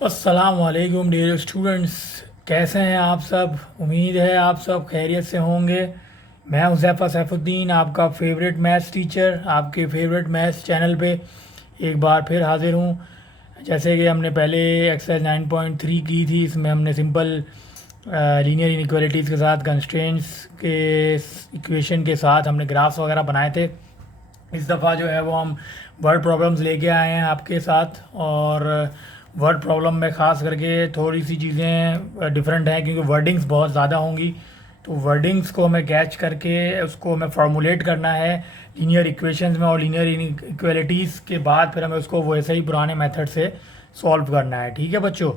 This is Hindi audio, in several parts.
अस्सलामुअलैकुम डियर स्टूडेंट्स। कैसे हैं आप सब? उम्मीद है आप सब खैरियत से होंगे। मैं हुज़ैफ़ा सैफुद्दीन, आपका फेवरेट मैथ्स टीचर, आपके फेवरेट मैथ्स चैनल पे एक बार फिर हाज़िर हूँ। जैसे कि हमने पहले एक्सरसाइज 9.3 की थी, इसमें हमने सिंपल लीनियर इनइक्वालिटीज़ के साथ कंस्ट्रेंट्स के इक्वेशन के साथ हमने ग्राफ्स वगैरह बनाए थे। इस दफ़ा जो है वो हम वर्ड प्रॉब्लम्स लेके आए हैं आपके साथ, और वर्ड प्रॉब्लम में ख़ास करके थोड़ी सी चीज़ें डिफरेंट हैं क्योंकि वर्डिंग्स बहुत ज़्यादा होंगी। तो वर्डिंग्स को हमें कैच करके उसको हमें फार्मूलेट करना है लीनियर इक्वेशंस में, और लीनियर इक्वालिटीज़ के बाद फिर हमें उसको वैसे ही पुराने मेथड से सॉल्व करना है। ठीक है बच्चों?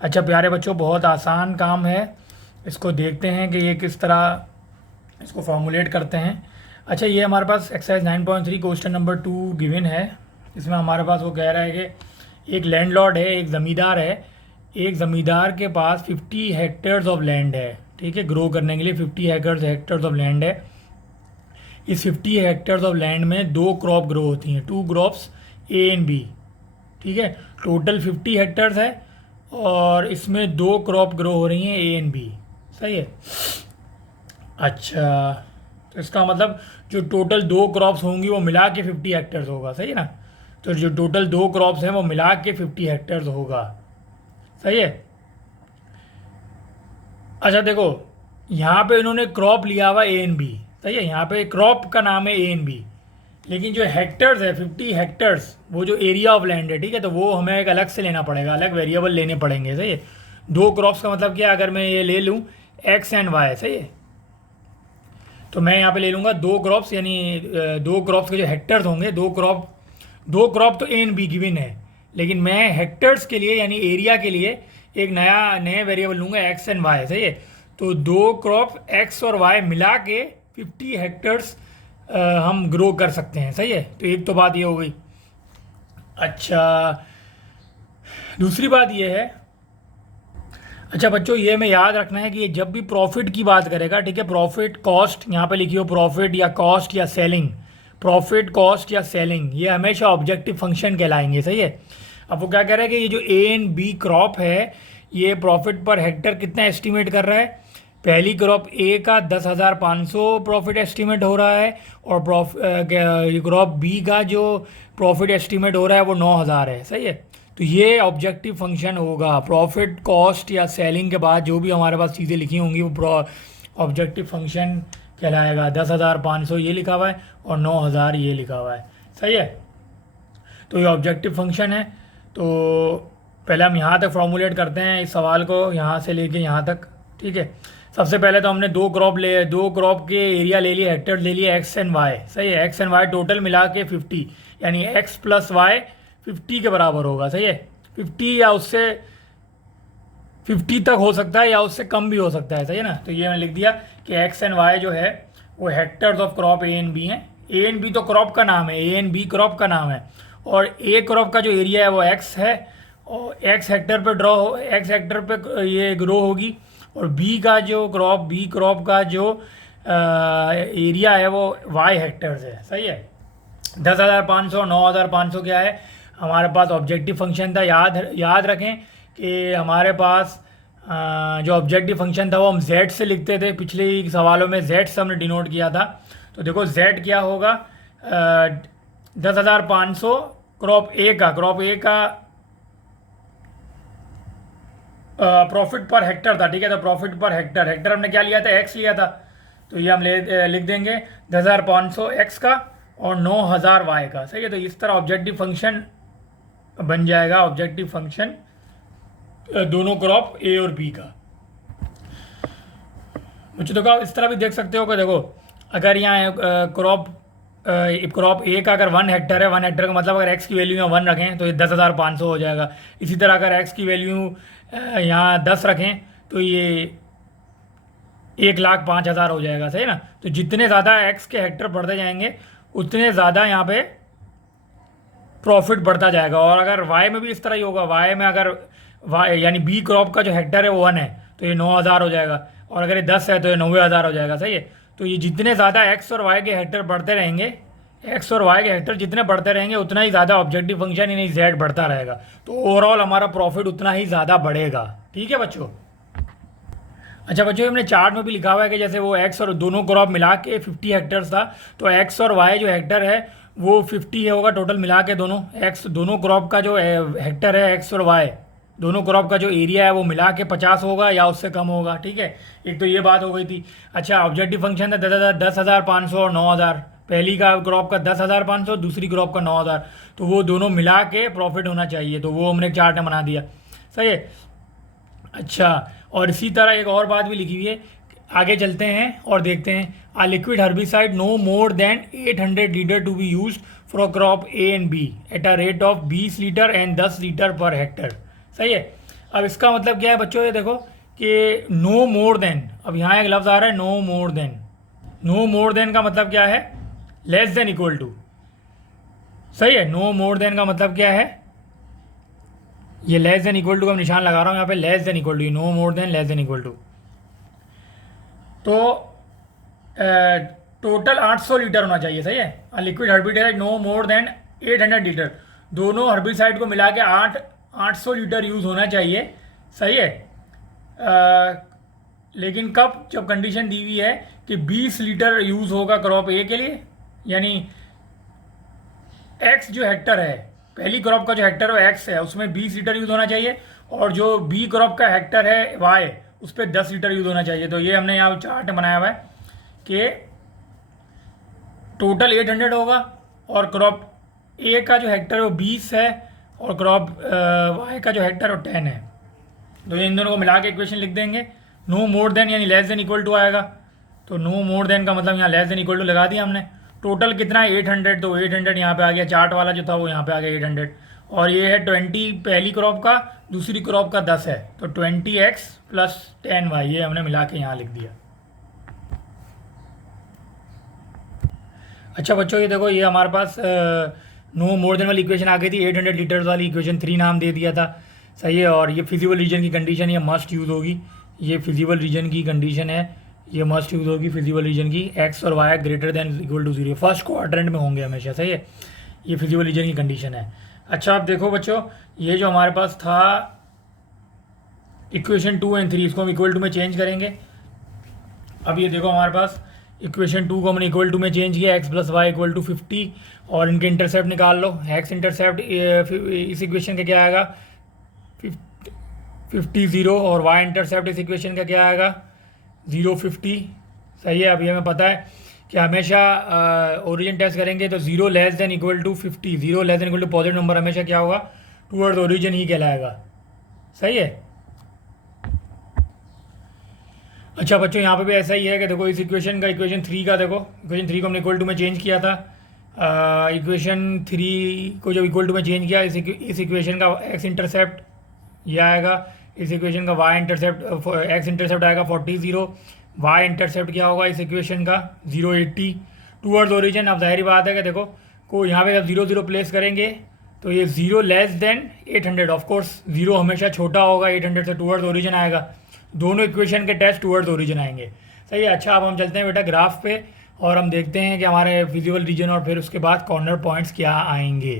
अच्छा प्यारे बच्चों, बहुत आसान काम है। इसको देखते हैं कि ये किस तरह इसको फार्मूलेट करते हैं। अच्छा, ये हमारे पास एक्सरसाइज 9.3 क्वेश्चन नंबर 2 गिवन है। इसमें हमारे पास वो कह रहा है कि एक लैंडलॉर्ड है, एक ज़मींदार है। एक ज़मींदार के पास 50 हेक्टेयर्स ऑफ लैंड है। ठीक है, ग्रो करने के लिए 50 हेक्टेयर्स ऑफ लैंड है। इस 50 हेक्टेयर्स ऑफ लैंड में दो क्रॉप ग्रो होती हैं, two crops A and B. ठीक है, टोटल 50 हेक्टेयर्स है और इसमें दो क्रॉप ग्रो हो रही हैं ए एंड बी। सही है। अच्छा, तो इसका मतलब जो टोटल दो क्रॉप्स होंगी वो मिला के 50 हेक्टेयर्स होगा। सही है ना? तो जो टोटल दो क्रॉप्स हैं वो मिला के 50 हेक्टेयर्स होगा। सही है। अच्छा देखो, यहाँ पे इन्होंने क्रॉप लिया हुआ ए एंड बी। सही है, यहाँ पे क्रॉप का नाम है ए एंड बी, लेकिन जो हेक्टर्स है 50 हेक्टर्स, वो जो एरिया ऑफ लैंड है, ठीक है, तो वो हमें एक अलग से लेना पड़ेगा, अलग वेरिएबल लेने पड़ेंगे। सही है। दो क्रॉप्स का मतलब क्या है? अगर मैं ये ले लूँ एक्स एंड वाई, सही है, तो मैं यहाँ पे ले लूँगा दो क्रॉप्स, यानी दो क्रॉप्स के जो हेक्टर्स होंगे, दो क्रॉप तो ए एंड बी गिवन है, लेकिन मैं हेक्टर्स के लिए यानी एरिया के लिए एक नए वेरिएबल लूँगा एक्स एंड वाई। सही है। तो दो क्रॉप एक्स और वाई मिला के 50 हेक्टर्स हम ग्रो कर सकते हैं। सही है, तो एक तो बात ये हो गई। अच्छा, दूसरी बात ये है, अच्छा बच्चों, ये हमें याद रखना है कि ये जब भी प्रॉफिट की बात करेगा, ठीक है, प्रॉफिट कॉस्ट, यहाँ पे लिखी हो प्रॉफिट या कॉस्ट या सेलिंग, प्रॉफिट कॉस्ट या सेलिंग, ये हमेशा ऑब्जेक्टिव फंक्शन कहलाएंगे। सही है। अब वो क्या कह रहा है कि ये जो ए एंड बी क्रॉप है, ये प्रॉफिट पर हेक्टर कितना एस्टिमेट कर रहा है? पहली क्रॉप ए का 10,500 प्रॉफिट एस्टिमेट हो रहा है, और क्रॉप बी का जो प्रॉफिट एस्टिमेट हो रहा है वो 9,000 है। सही है। तो ये ऑब्जेक्टिव फंक्शन होगा। प्रॉफिट कॉस्ट या सेलिंग के बाद जो भी हमारे पास चीज़ें लिखी होंगी वो ऑब्जेक्टिव फंक्शन कहलाएगा। 10,500 ये लिखा हुआ है और 9,000 ये लिखा हुआ है। सही है। तो ये ऑब्जेक्टिव फंक्शन है। तो पहले हम यहाँ तक फॉर्मूलेट करते हैं इस सवाल को, यहाँ से लेके यहाँ तक। ठीक है, सबसे पहले तो हमने दो क्रॉप के एरिया ले लिए, हेक्टर ले लिए एक्स एंड वाई। सही है, एक्स एंड वाई टोटल मिला के 50, यानी एक्स प्लस वाई 50 के बराबर होगा। सही है, 50 या उससे 50 तक हो सकता है या उससे कम भी हो सकता है। सही है ना? तो ये मैंने लिख दिया कि एक्स एंड वाई जो है वो hectares of crop A and B हैं। ए एंड बी तो क्रॉप का नाम है, ए एंड बी क्रॉप का नाम है, और ए क्रॉप का जो एरिया है वो एक्स है, और एक्स हेक्टर पे ये ग्रो होगी, और बी क्रॉप का जो एरिया है वो वाई हेक्टर्स है। सही है। 10,500 9,500 क्या है? हमारे पास ऑब्जेक्टिव फंक्शन था। याद रखें कि हमारे पास जो ऑब्जेक्टिव फंक्शन था वो हम z से लिखते थे। पिछले सवालों में z से हमने डिनोट किया था। तो देखो z क्या होगा? 10,500 क्रॉप ए का प्रॉफिट पर हेक्टर था। ठीक है, तो प्रॉफिट पर हेक्टर हमने क्या लिया था? एक्स लिया था। तो ये हम लिख देंगे 10,500 एक्स का और 9,000 वाई का। सही है। तो इस तरह ऑब्जेक्टिव फंक्शन बन जाएगा, ऑब्जेक्टिव फंक्शन दोनों क्रॉप ए और बी का। मुझे देखो, इस तरह भी देख सकते हो कि देखो, अगर यहाँ क्रॉप ए का अगर 1 हेक्टर है, 1 हेक्टर का मतलब अगर एक्स की वैल्यू यहाँ 1 रखें तो ये 10,500 हो जाएगा। इसी तरह अगर एक्स की वैल्यू यहाँ 10 रखें तो ये 1,05,000 हो जाएगा। सही है ना? तो जितने ज़्यादा एक्स के हेक्टर बढ़ते जाएंगे उतने ज़्यादा यहाँ पे प्रॉफिट बढ़ता जाएगा। और अगर वाई में भी इस तरह ही होगा। वाई में अगर वाई यानी बी क्रॉप का जो हेक्टर है वो 1 है तो ये 9,000 हो जाएगा, और अगर ये 10 है तो ये 90,000 हो जाएगा। सही है। तो ये जितने ज़्यादा एक्स और वाई के हेक्टर बढ़ते रहेंगे, एक्स और वाई के हेक्टर जितने बढ़ते रहेंगे उतना ही ज़्यादा ऑब्जेक्टिव फंक्शन यानी जेड बढ़ता रहेगा, तो ओवरऑल हमारा प्रॉफिट उतना ही ज़्यादा बढ़ेगा। ठीक है बच्चों। अच्छा बच्चों, हमने चार्ट में भी लिखा हुआ है कि जैसे वो एक्स और दोनों क्रॉप मिला के 50 हेक्टर्स था, तो एक्स और वाई जो हेक्टर है वो 50 होगा टोटल मिला के, दोनों एक्स दोनों क्रॉप का जो हेक्टर है एक्स और वाई दोनों क्रॉप का जो एरिया है वो मिला के 50 होगा या उससे कम होगा। ठीक है, एक तो ये बात हो गई थी। अच्छा, ऑब्जेक्टिव फंक्शन था 10,500 और 9,000, पहली का क्रॉप का 10,500, दूसरी क्रॉप का 9,000, तो वो दोनों मिला के प्रॉफिट होना चाहिए, तो वो हमने एक चार्ट में बना दिया। सही है। अच्छा, और इसी तरह एक और बात भी लिखी हुई है, आगे चलते हैं और देखते हैं। Uh liquid herbicide no more than 800 litre to be use for crop A and B at a rate of 20 litre and 10 litre per hectare. सही है। अब इसका मतलब क्या है बच्चों, ये देखो कि नो मोर देन, अब यहाँ एक लफ्ज़ आ रहा है no more than. No more than का मतलब क्या है? Less than equal to. सही है। नो मोर देन का मतलब क्या है? ये लेस देन इक्वल टू का निशान लगा रहा हूँ यहाँ पे, less than equal to, no more than less than equal to. तो टोटल 800 लीटर होना चाहिए। सही है। Liquid herbicide no more than 800 litre, दोनों हर्बिसाइड को मिला के 800 लीटर यूज़ होना चाहिए। सही है। लेकिन कब? जब कंडीशन दी हुई है कि 20 लीटर यूज़ होगा क्रॉप ए के लिए, यानी एक्स जो हेक्टर है, पहली क्रॉप का जो हेक्टर है एक्स है, उसमें 20 लीटर यूज़ होना चाहिए, और जो बी क्रॉप का हेक्टर है वाई, उस पर 10 लीटर यूज़ होना चाहिए। तो ये हमने यहाँ चार्ट बनाया हुआ है कि टोटल 800 होगा, और क्रॉप ए का जो हेक्टर है वो 20 है, और क्रॉप वाई का जो हेक्टर है वो 10 है। तो ये इन दोनों को मिला के इक्वेशन लिख देंगे। नो मोर देन यानी लेस देन इक्वल टू आएगा, तो नो मोर देन का मतलब यहाँ लेस देन इक्वल टू लगा दिया हमने। टोटल कितना है? 800, तो 800 यहाँ पे आ गया, चार्ट वाला जो था वो यहाँ पे आ गया 800, और ये है 20 पहली क्रॉप का, दूसरी क्रॉप का 10 है, तो 20x प्लस 10y, ये हमने मिला के यहाँ लिख दिया। अच्छा बच्चों, ये देखो, ये हमारे पास नो मोर देन वाली इक्वेशन आ गई थी, 800 लीटर्स वाली इक्वेशन 3 नाम दे दिया था। सही है। और ये फिजिबल रीजन की कंडीशन, ये मस्ट यूज़ होगी, ये फिजिबल रीजन की कंडीशन है, ये मस्ट यूज़ होगी फिजिबल रीजन की, एक्स और Y greater than equal to 0 first quadrant में होंगे हमेशा। सही है। ये फिजिबल रीजन की कंडीशन है। अच्छा, आप देखो बच्चों, ये जो हमारे पास था इक्वेशन 2 एंड 3, इसको हम इक्वल टू में चेंज करेंगे। अब ये देखो, हमारे पास इक्वेशन 2 को हमने इक्वल टू में चेंज किया, X plus Y equal to 50, और इनके इंटरसेप्ट निकाल लो। एक्स इंटरसेप्ट इस इक्वेशन का क्या आएगा? 50 0, और वाई इंटरसेप्ट इस इक्वेशन का क्या आएगा? 0 50। सही है। अभी हमें पता है कि हमेशा ओरिजिन टेस्ट करेंगे तो 0 less than equal to 50, 0 less than equal to positive number हमेशा क्या होगा? टूवर्ड्स ओरिजिन ही कहलाएगा। सही है। अच्छा बच्चों, यहाँ पे भी ऐसा ही है कि देखो, इस इक्वेशन का, इक्वेशन 3 का देखो, इक्वेशन 3 को हमने इक्वल टू में चेंज किया था। इक्वेशन 3 को जब इक्वल टू में चेंज किया, इस इक्वेशन का एक्स इंटरसेप्ट यह आएगा, इस इक्वेशन का वाई इंटरसेप्ट, एक्स इंटरसेप्ट आएगा 40 0, वाई इंटरसेप्ट क्या होगा इस इक्वेशन का? 0 80 टूवर्ड्स ओरिजिन। अब जाहिर बात है कि देखो, को यहाँ पे जब 0 0 प्लेस करेंगे तो ये 0 लेस देन 800, ऑफकोर्स 0 हमेशा छोटा होगा 800 से, टूवर्ड्स ओरिजिन आएगा। दोनों इक्वेशन के टेस्ट टूवर्ड्स ओरिजिन आएंगे। सही है। अच्छा, अब हम चलते हैं बेटा ग्राफ पे, और हम देखते हैं कि हमारे विजुअल रीजन और फिर उसके बाद कॉर्नर पॉइंट्स क्या आएंगे।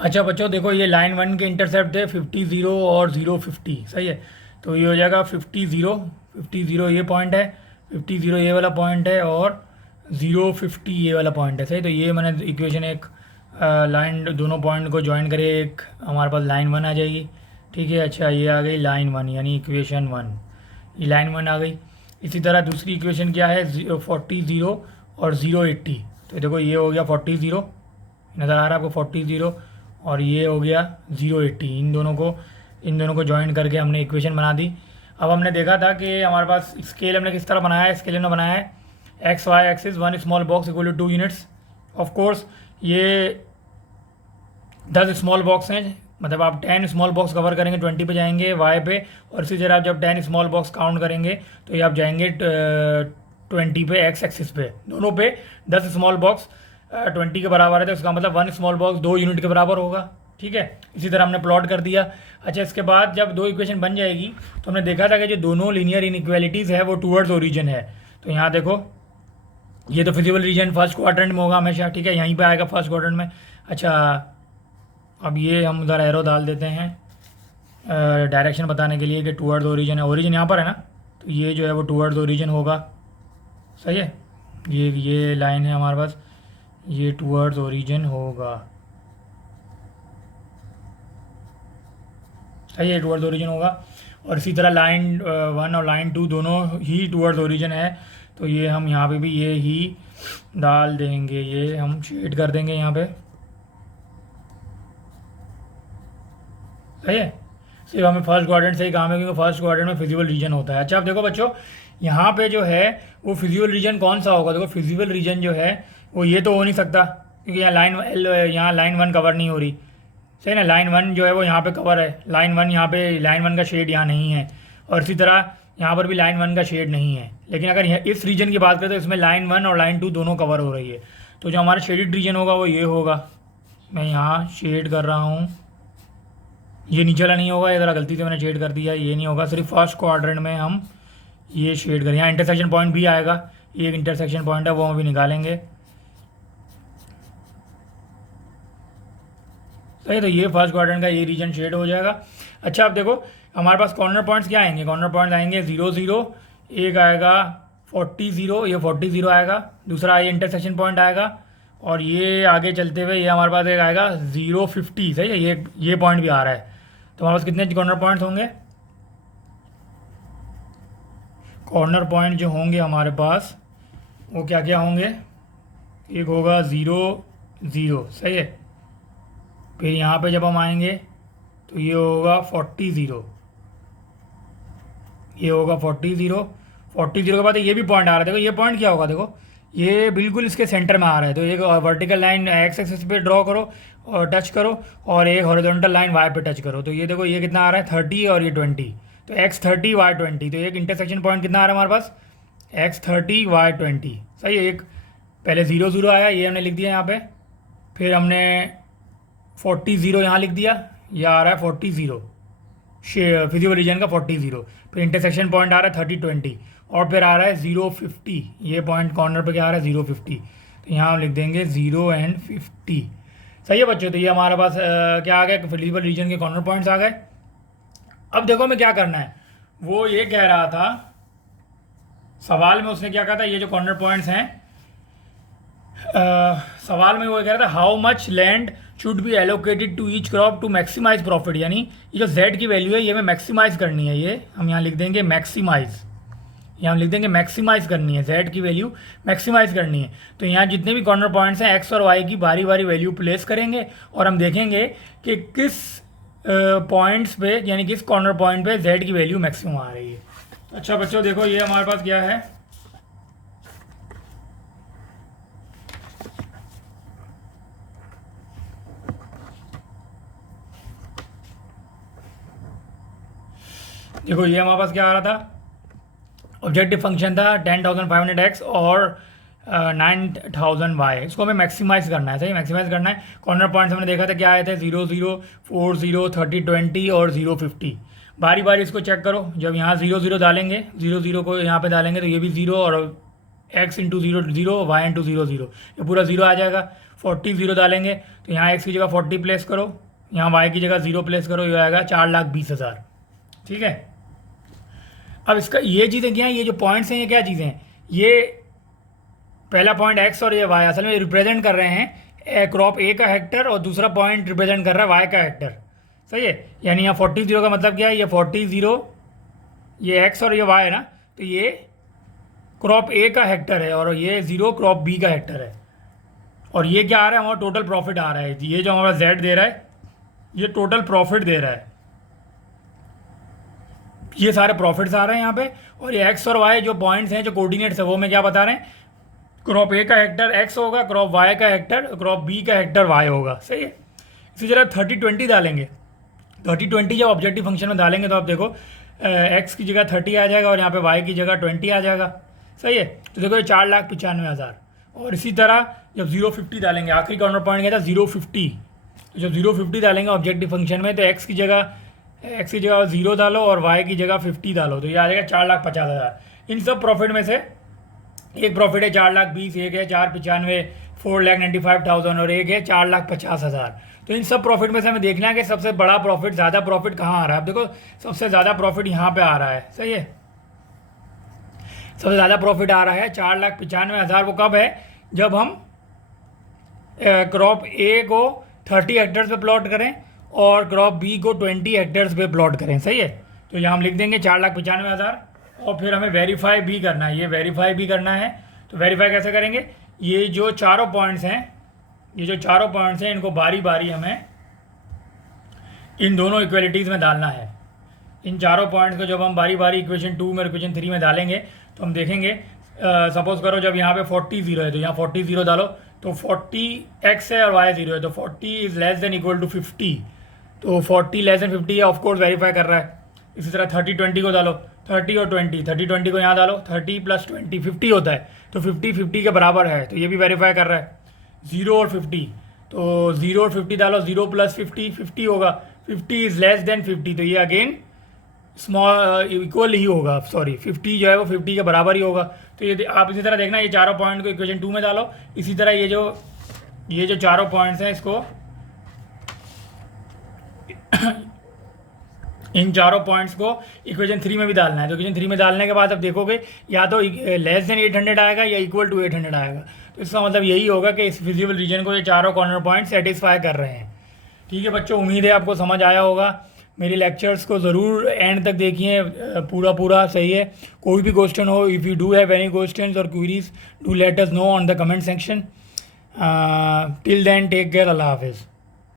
अच्छा बच्चों, देखो, ये लाइन 1 के इंटरसेप्ट है 50 0 और 0 50। सही है। तो ये हो जाएगा 50 0 ये पॉइंट है, 50 0 ये वाला पॉइंट है, और 0 50 ये वाला पॉइंट है। सही। तो ये मैंने इक्वेशन एक लाइन, दोनों पॉइंट को ज्वाइन करे, एक हमारे पास लाइन 1 आ जाएगी। ठीक है। अच्छा, ये आ गई लाइन 1 यानी इक्वेशन 1, ये लाइन 1 आ गई। इसी तरह दूसरी इक्वेशन क्या है? 40 0 और 0 80। तो देखो, ये हो गया 40 0, नज़र आ रहा है आपको 40 0, और ये हो गया 0 80। इन दोनों को ज्वाइन करके हमने इक्वेशन बना दी। अब हमने देखा था कि हमारे पास स्केल हमने किस तरह बनाया है? स्केल हमने बनाया है X Y axis 1 small box equal to 2 units. Of course ये 10 स्मॉल बॉक्स हैं, मतलब आप 10 स्मॉल बॉक्स कवर करेंगे 20 पे जाएंगे वाई पे, और इसी तरह आप जब 10 स्मॉल बॉक्स काउंट करेंगे तो ये आप जाएंगे 20 पे, एक्स एक्सिस पे, दोनों पे 10 स्मॉल बॉक्स 20 के बराबर है, तो इसका मतलब 1 स्मॉल बॉक्स 2 यूनिट के बराबर होगा। ठीक है। इसी तरह हमने प्लॉट कर दिया। अच्छा, इसके बाद जब 2 इक्वेशन बन जाएगी तो हमने देखा था कि जो दोनों लीनियर इनइक्वालिटीज़ है वो टूवर्ड्स ओरिजिन है। तो यहाँ देखो, ये तो फिजिबल रीजन फर्स्ट क्वाड्रेंट में होगा हमेशा, ठीक है, यहीं पे आएगा फर्स्ट क्वाड्रेंट में। अच्छा, अब ये हम उधर एरो डाल देते हैं डायरेक्शन बताने के लिए कि टूवर्ड्स ओरिजिन है, ओरिजिन यहाँ पर है ना, तो ये जो है वो टूवर्ड्स ओरिजिन होगा। सही है, ये लाइन है हमारे पास, ये टूवर्ड्स ओरिजिन होगा। सही है, टूवर्ड्स ओरिजिन होगा। और इसी तरह लाइन 1 और लाइन 2 दोनों ही टूवर्ड्स ओरिजिन है, तो ये हम यहाँ पे भी ये ही डाल देंगे, ये हम शेड कर देंगे यहाँ पे। सही है, सिर्फ हमें फर्स्ट क्वाड्रेंट से ही काम है क्योंकि फर्स्ट क्वाड्रेंट में फिजिबल रीजन होता है। अच्छा, अब देखो बच्चों, यहाँ पे जो है वो फिजिबल रीजन कौन सा होगा? देखो फिजिबल रीजन जो है वो ये तो हो नहीं सकता क्योंकि यहाँ लाइन 1 कवर नहीं हो रही। सही ना, लाइन 1 जो है वो यहाँ पे कवर है, लाइन 1 यहाँ पे, लाइन 1 का शेड यहाँ नहीं है, और इसी तरह यहाँ पर भी लाइन 1 का शेड नहीं है। लेकिन अगर इस रीजन की बात करें तो इसमें लाइन 1 और लाइन 2 दोनों कवर हो रही है, तो जो हमारा शेडिड रीजन होगा वो ये होगा। मैं यहाँ शेड कर रहा हूँ, ये नीचे वाला नहीं होगा, ये ज़रा गलती से मैंने शेड कर दिया, ये नहीं होगा, सिर्फ फर्स्ट क्वाड्रेंट में हम ये शेड करें। यहाँ इंटरसेक्शन पॉइंट भी आएगा, ये एक इंटरसेक्शन पॉइंट है, वो हम भी निकालेंगे। सही, तो ये फर्स्ट क्वाड्रेंट का ये रीजन शेड हो जाएगा। अच्छा, अब देखो हमारे पास कॉर्नर पॉइंट्स क्या आएंगे? कॉर्नर पॉइंट्स आएंगे 0 0, एक आएगा 40 0, ये 40 0 आएगा, दूसरा ये इंटरसेक्शन पॉइंट आएगा, और ये आगे चलते हुए ये हमारे पास एक आएगा 0 50। सही है, ये पॉइंट भी आ रहा है। तो हमारे पास कितने कॉर्नर पॉइंट्स होंगे? कॉर्नर पॉइंट जो होंगे हमारे पास वो क्या क्या होंगे? एक होगा 0 0। सही है, फिर यहाँ पे जब हम आएंगे तो ये होगा 40 0, ये होगा 40 0। 40 0 के बाद ये भी पॉइंट आ रहा है, देखो ये पॉइंट क्या होगा? देखो ये बिल्कुल इसके सेंटर में आ रहा है, तो एक वर्टिकल लाइन एक्स एक्सिस पे ड्रॉ करो और टच करो, और एक हॉरिजॉन्टल लाइन वाई पे टच करो, तो ये देखो ये कितना आ रहा है 30 और ये 20, तो x 30 y 20, तो एक इंटरसेक्शन पॉइंट कितना आ रहा है हमारे पास? x 30 y 20। सही है, एक पहले 0 0 आया, ये हमने लिख दिया यहाँ पे, फिर हमने 40 0 यहाँ लिख दिया, ये आ रहा है 40 0, फिजिबल रीजन का 40 0, फिर इंटरसेक्शन पॉइंट आ रहा है 30 20, और फिर आ रहा है 0 50, ये पॉइंट कॉर्नर पे क्या आ रहा है 0 50, तो यहाँ हम लिख देंगे 0 एंड 50। सही है बच्चों, तो ये हमारे पास क्या आ गया? फिजिबल रीजन के कॉर्नर पॉइंट्स आ गए। अब देखो हमें क्या करना है, वो ये कह रहा था सवाल में, उसने क्या कहा था, ये जो कॉर्नर पॉइंट्स हैं सवाल में वो कह रहा था how much land should be allocated to each crop to maximise profit, यानी ये जो z की वैल्यू है ये हमें मैक्सिमाइज करनी है, ये हम यहाँ लिख देंगे मैक्सिमाइज, यहाँ हम लिख देंगे मैक्सिमाइज करनी है, z की वैल्यू मैक्सिमाइज करनी है। तो यहाँ जितने भी कॉर्नर पॉइंट्स हैं x और y की बारी बारी वैल्यू प्लेस करेंगे, और हम देखेंगे कि किस पॉइंट्स पे, यानी किस कॉर्नर पॉइंट पे z की वैल्यू मैक्सिमम आ रही है। अच्छा बच्चों देखो, ये हमारे पास क्या है, देखो ये हमारे पास क्या आ रहा था, ऑब्जेक्टिव फंक्शन था 10,500x और 9,000y, इसको हमें मैक्सिमाइज करना है। सही, मैक्सिमाइज करना है। कॉर्नर पॉइंट्स हमने देखा था क्या आए थे 0 0 4 0 30 20 और 0 50। बारी बारी इसको चेक करो, जब यहाँ 0 0 डालेंगे, 0 0 को यहाँ पे डालेंगे तो ये भी 0, और x इंटू 0 0, y इंटू 0 0, ये पूरा 0 आ जाएगा। 40 0 डालेंगे तो यहाँ x की जगह 40 प्लेस करो, यहाँ y की जगह 0 प्लेस करो, ये आएगा 4,20,000। ठीक है, अब इसका ये चीज़ें क्या हैं, ये जो पॉइंट्स हैं ये क्या चीज़ें हैं, ये पहला पॉइंट x और ये y असल में रिप्रेजेंट कर रहे हैं क्रॉप ए का हेक्टर, और दूसरा पॉइंट रिप्रेजेंट कर रहा है y का हेक्टर। सही है, यानी यहाँ 40 0 का मतलब क्या है, ये 40 0 ये x और ये y है ना, तो ये क्रॉप ए का हेक्टर है, और ये 0 क्रॉप बी का हेक्टर है, और ये क्या आ रहा है हमारा टोटल प्रॉफिट आ रहा है, ये जो हमारा z दे रहा है ये टोटल प्रॉफिट दे रहा है, ये सारे प्रॉफिट्स आ रहे हैं यहाँ पे। और ये x और y जो पॉइंट्स हैं, जो कोऑर्डिनेट्स है, वो मैं क्या बता रहे हैं, क्रॉप ए का हेक्टर x होगा, क्रॉप y का हेक्टर, क्रॉप बी का हेक्टर y होगा। सही है, इसी तरह 30 20 डालेंगे, 30 20 जब ऑब्जेक्टिव फंक्शन में डालेंगे तो आप देखो x की जगह 30 आ जाएगा और यहाँ पे y की जगह 20 आ जाएगा। सही है, तो देखो ये 4,95,000। और इसी तरह जब 0 50 डालेंगे, आखिरी कॉर्नर पॉइंट क्या था 0 50, तो जब 0 50 डालेंगे ऑब्जेक्टिव फंक्शन में तो x की जगह 0 डालो और y की जगह 50 डालो, तो ये आ जाएगा 4,50,000। इन सब प्रॉफिट में से एक प्रॉफिट है 4,20,000, एक है 4,95,000, 4,95,000 और एक है 4,50,000। तो इन सब प्रॉफिट में से हमें देखना है कि सबसे बड़ा प्रॉफिट, ज़्यादा प्रॉफिट कहाँ आ रहा है। अब देखो सबसे ज़्यादा प्रॉफिट यहाँ पे आ रहा है, सही है, सबसे ज़्यादा प्रॉफिट आ रहा है 4,95,000। वो कब है? जब हम क्रॉप ए को 30 हेक्टेयर्स पे प्लॉट करें और क्रॉप बी को 20 हेक्टेयर्स पे प्लॉट करें, सही है। तो यहाँ हम लिख देंगे 4,95,000 और फिर हमें वेरीफाई भी करना है, ये वेरीफाई भी करना है। तो वेरीफाई कैसे करेंगे? ये जो चारों पॉइंट्स हैं, ये जो चारों पॉइंट्स हैं, इनको बारी बारी हमें इन दोनों इक्वलिटीज़ में डालना है। इन चारों पॉइंट्स को जब हम बारी बारी इक्वेशन 2 में इक्वेशन 3 में डालेंगे तो हम देखेंगे, सपोज करो जब यहाँ पे 40 0 है तो यहाँ 40 0 डालो, तो 40 x है और y 0 है, तो 40 is less than equal to 50, तो 40 लेस देन 50 है, ऑफकोर्स वेरीफाई कर रहा है। इसी तरह 30 20 को डालो, 30 और 20, 30 20 को यहाँ डालो, 30 + 20 50 होता है, तो 50 50 के बराबर है, तो ये भी वेरीफाई कर रहा है। 0 और 50, तो 0 और 50 डालो, 0 + 50 50 होगा, 50 इज लेस देन 50, तो ये अगेन स्मॉल इक्वल ही होगा, सॉरी 50 जो है वो 50 के बराबर ही होगा। तो ये आप इसी तरह देखना, ये चारों पॉइंट को इक्वेशन 2 में डालो। इसी तरह ये जो चारों पॉइंट्स हैं इसको इन चारों पॉइंट्स को इक्वेशन 3 में भी डालना है। तो इक्वेशन 3 में डालने के बाद अब देखोगे या तो लेस देन 800 आएगा या इक्वल टू 800 आएगा। तो इसका मतलब यही होगा कि इस फिजिबल रीजन को ये चारों कॉर्नर पॉइंट सेटिस्फाई कर रहे हैं। ठीक है बच्चों, उम्मीद है आपको समझ आया होगा। मेरे लेक्चर्स को ज़रूर एंड तक देखिए, पूरा सही है। कोई भी क्वेश्चन हो, if you do have any questions और queries, do let us know on the comment section. Till then take care, Allah हाफिज़।